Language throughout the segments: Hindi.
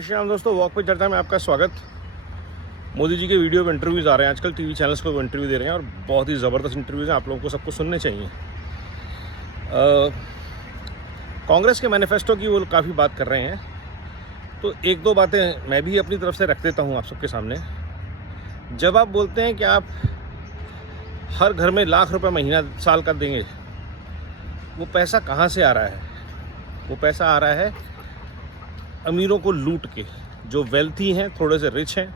श्याम दोस्तों, वॉक पे चर्चा में आपका स्वागत। मोदी जी के वीडियो में इंटरव्यूज़ आ रहे हैं आजकल, टीवी चैनल्स को इंटरव्यू दे रहे हैं और बहुत ही ज़बरदस्त इंटरव्यूज़ हैं। आप लोगों को सबको सुनने चाहिए। कांग्रेस के मैनिफेस्टो की वो काफ़ी बात कर रहे हैं, तो एक दो बातें मैं भी अपनी तरफ से रख देता हूँ आप सबके सामने। जब आप बोलते हैं कि आप हर घर में ₹1,00,000 महीना साल का देंगे, वो पैसा कहाँ से आ रहा है? वो पैसा आ रहा है अमीरों को लूट के। जो वेल्थी हैं, थोड़े से रिच हैं,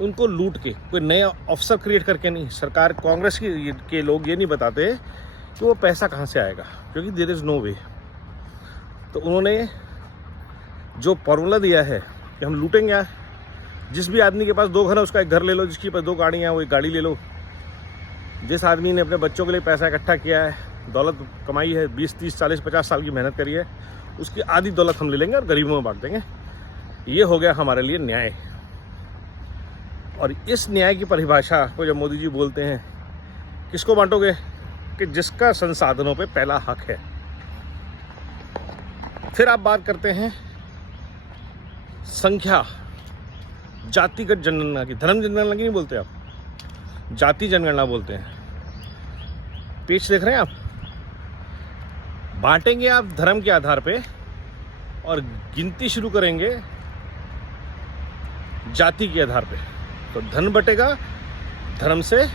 उनको लूट के। कोई नया अफसर क्रिएट करके नहीं। सरकार कांग्रेस के लोग ये नहीं बताते कि वो पैसा कहाँ से आएगा, क्योंकि देयर इज़ नो वे। तो उन्होंने जो फॉर्मूला दिया है कि हम लूटेंगे, जिस भी आदमी के पास 2 घर है उसका 1 घर ले लो, जिसके पास 2 गाड़ियाँ वो 1 गाड़ी ले लो। जिस आदमी ने अपने बच्चों के लिए पैसा इकट्ठा किया है, दौलत कमाई है, 20, 30, 40, 50 साल की मेहनत करी है, उसकी आधी दौलत हम ले लेंगे और गरीबों में बांट देंगे। ये हो गया हमारे लिए न्याय। और इस न्याय की परिभाषा को जब मोदी जी बोलते हैं, किसको बांटोगे? कि जिसका संसाधनों पे पहला हक है। फिर आप बात करते हैं संख्या, जातिगत जनगणना की। धर्म जनगणना की नहीं बोलते आप, जाति जनगणना बोलते हैं। पेज देख रहे हैं आप? बांटेंगे आप धर्म के आधार पे और गिनती शुरू करेंगे जाति के आधार पे, तो धन बटेगा धर्म से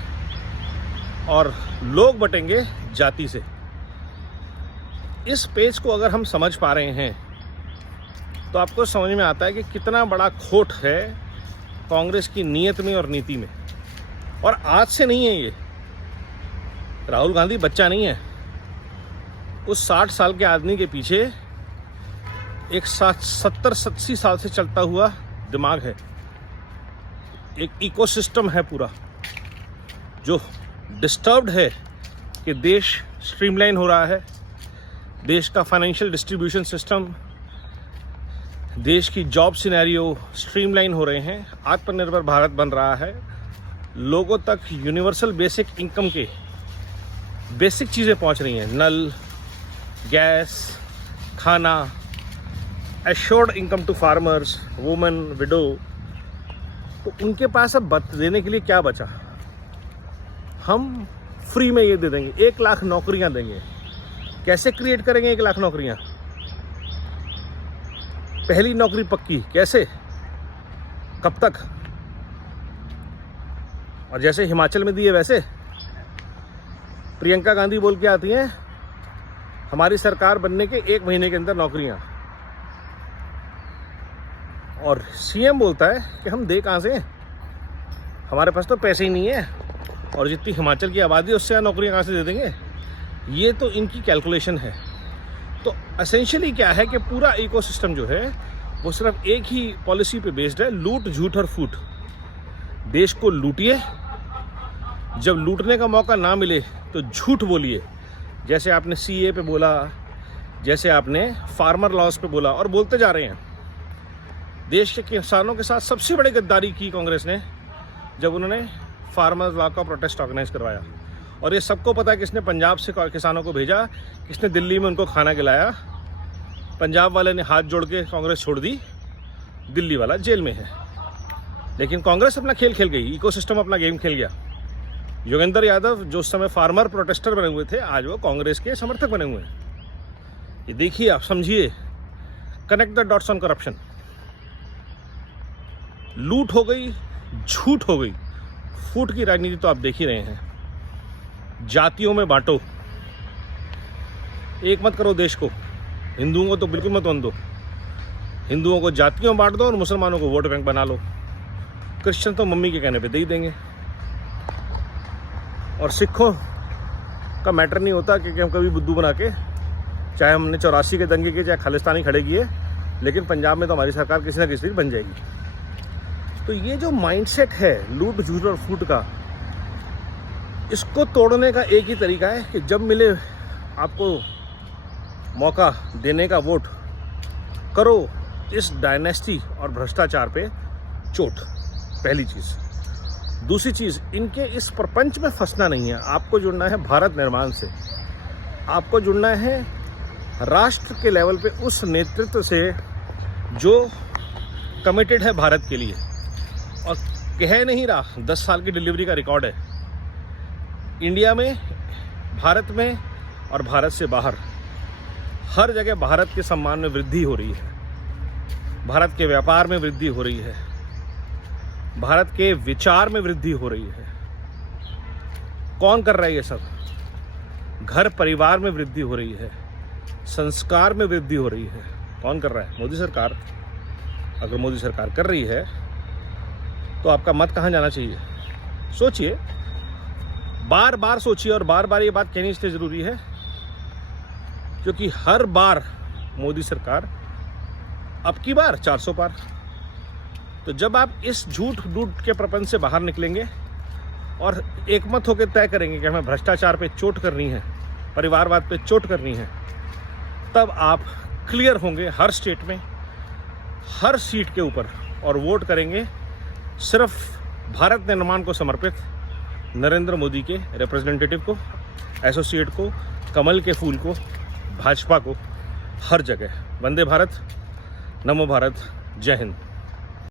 और लोग बटेंगे जाति से। इस पेज को अगर हम समझ पा रहे हैं तो आपको समझ में आता है कि कितना बड़ा खोट है कांग्रेस की नीयत में और नीति में। और आज से नहीं है ये। राहुल गांधी बच्चा नहीं है। उस 60 साल के आदमी के पीछे एक 70-80 साल से चलता हुआ दिमाग है। एक इकोसिस्टम है पूरा, जो डिस्टर्ब्ड है कि देश स्ट्रीमलाइन हो रहा है। देश का फाइनेंशियल डिस्ट्रीब्यूशन सिस्टम, देश की जॉब सिनेरियो स्ट्रीमलाइन हो रहे हैं। आत्मनिर्भर भारत बन रहा है। लोगों तक यूनिवर्सल बेसिक इनकम के बेसिक चीज़ें पहुंच रही हैं। नल, गैस, खाना, assured income to farmers, women, widow. तो उनके पास अब देने के लिए क्या बचा? हम फ्री में ये दे देंगे, 1 लाख नौकरियां देंगे। कैसे क्रिएट करेंगे 1 लाख नौकरियां? पहली नौकरी पक्की कैसे, कब तक? और जैसे हिमाचल में दिए वैसे प्रियंका गांधी बोल के आती हैं, हमारी सरकार बनने के 1 महीने के अंदर नौकरियां। और सीएम बोलता है कि हम दे कहाँ से, हमारे पास तो पैसे ही नहीं है, और जितनी हिमाचल की आबादी है उससे नौकरियां कहाँ से दे देंगे। ये तो इनकी कैलकुलेशन है। तो एसेंशियली क्या है कि पूरा इकोसिस्टम जो है वो सिर्फ एक ही पॉलिसी पे बेस्ड है, लूट, झूठ और फूट। देश को लूटिए, जब लूटने का मौका ना मिले तो झूठ बोलिए। जैसे आपने सीए पे बोला, जैसे आपने फार्मर लॉस पे बोला, और बोलते जा रहे हैं। देश के किसानों के साथ सबसे बड़ी गद्दारी की कांग्रेस ने जब उन्होंने फार्मर लॉ का प्रोटेस्ट ऑर्गेनाइज करवाया। और ये सबको पता है किसने पंजाब से किसानों को भेजा, किसने दिल्ली में उनको खाना खिलाया। पंजाब वाले ने हाथ जोड़ के कांग्रेस छोड़ दी, दिल्ली वाला जेल में है। लेकिन कांग्रेस अपना खेल खेल गई, इकोसिस्टम अपना गेम खेल गया। योगेंद्र यादव जो उस समय फार्मर प्रोटेस्टर बने हुए थे, आज वो कांग्रेस के समर्थक बने हुए हैं। ये देखिए, आप समझिए, connect the dots on corruption. लूट हो गई, झूठ हो गई, फूट की राजनीति तो आप देख ही रहे हैं। जातियों में बांटो, एक मत करो देश को। हिंदुओं को तो बिल्कुल मत दो। हिंदुओं को जातियों में बांट दो और मुसलमानों को वोट बैंक बना लो। क्रिश्चियन तो मम्मी के कहने पे दे ही देंगे। और सिखों का मैटर नहीं होता कि हम कभी बुद्धू बना के, चाहे हमने 84 के दंगे के, चाहे खालिस्तानी खड़े किए, लेकिन पंजाब में तो हमारी सरकार किसी ना किसी दिन बन जाएगी। तो ये जो माइंडसेट है लूट, झूठ और फूट का, इसको तोड़ने का एक ही तरीका है कि जब मिले आपको मौका देने का, वोट करो इस डायनेस्टी और भ्रष्टाचार पे चोट। पहली चीज़। दूसरी चीज़, इनके इस प्रपंच में फंसना नहीं है। आपको जुड़ना है भारत निर्माण से। आपको जुड़ना है राष्ट्र के लेवल पे उस नेतृत्व से जो कमिटेड है भारत के लिए और कह नहीं रहा 10 साल की डिलीवरी का रिकॉर्ड है। इंडिया में, भारत में और भारत से बाहर हर जगह भारत के सम्मान में वृद्धि हो रही है, भारत के व्यापार में वृद्धि हो रही है, भारत के विचार में वृद्धि हो रही है। कौन कर रहा है ये सब? घर परिवार में वृद्धि हो रही है, संस्कार में वृद्धि हो रही है। कौन कर रहा है? मोदी सरकार। अगर मोदी सरकार कर रही है तो आपका मत कहाँ जाना चाहिए? सोचिए, बार बार सोचिए। और बार बार ये बात कहनी इसलिए ज़रूरी है क्योंकि हर बार मोदी सरकार अब की बार 400 पार। तो जब आप इस झूठ के प्रपंच से बाहर निकलेंगे और एकमत होकर तय करेंगे कि हमें भ्रष्टाचार पे चोट करनी है, परिवारवाद पे चोट करनी है, तब आप क्लियर होंगे हर स्टेट में, हर सीट के ऊपर और वोट करेंगे सिर्फ भारत निर्माण को समर्पित नरेंद्र मोदी के रिप्रेजेंटेटिव को, एसोसिएट को, कमल के फूल को, भाजपा को, हर जगह। वंदे भारत, नमो भारत, जय हिंद।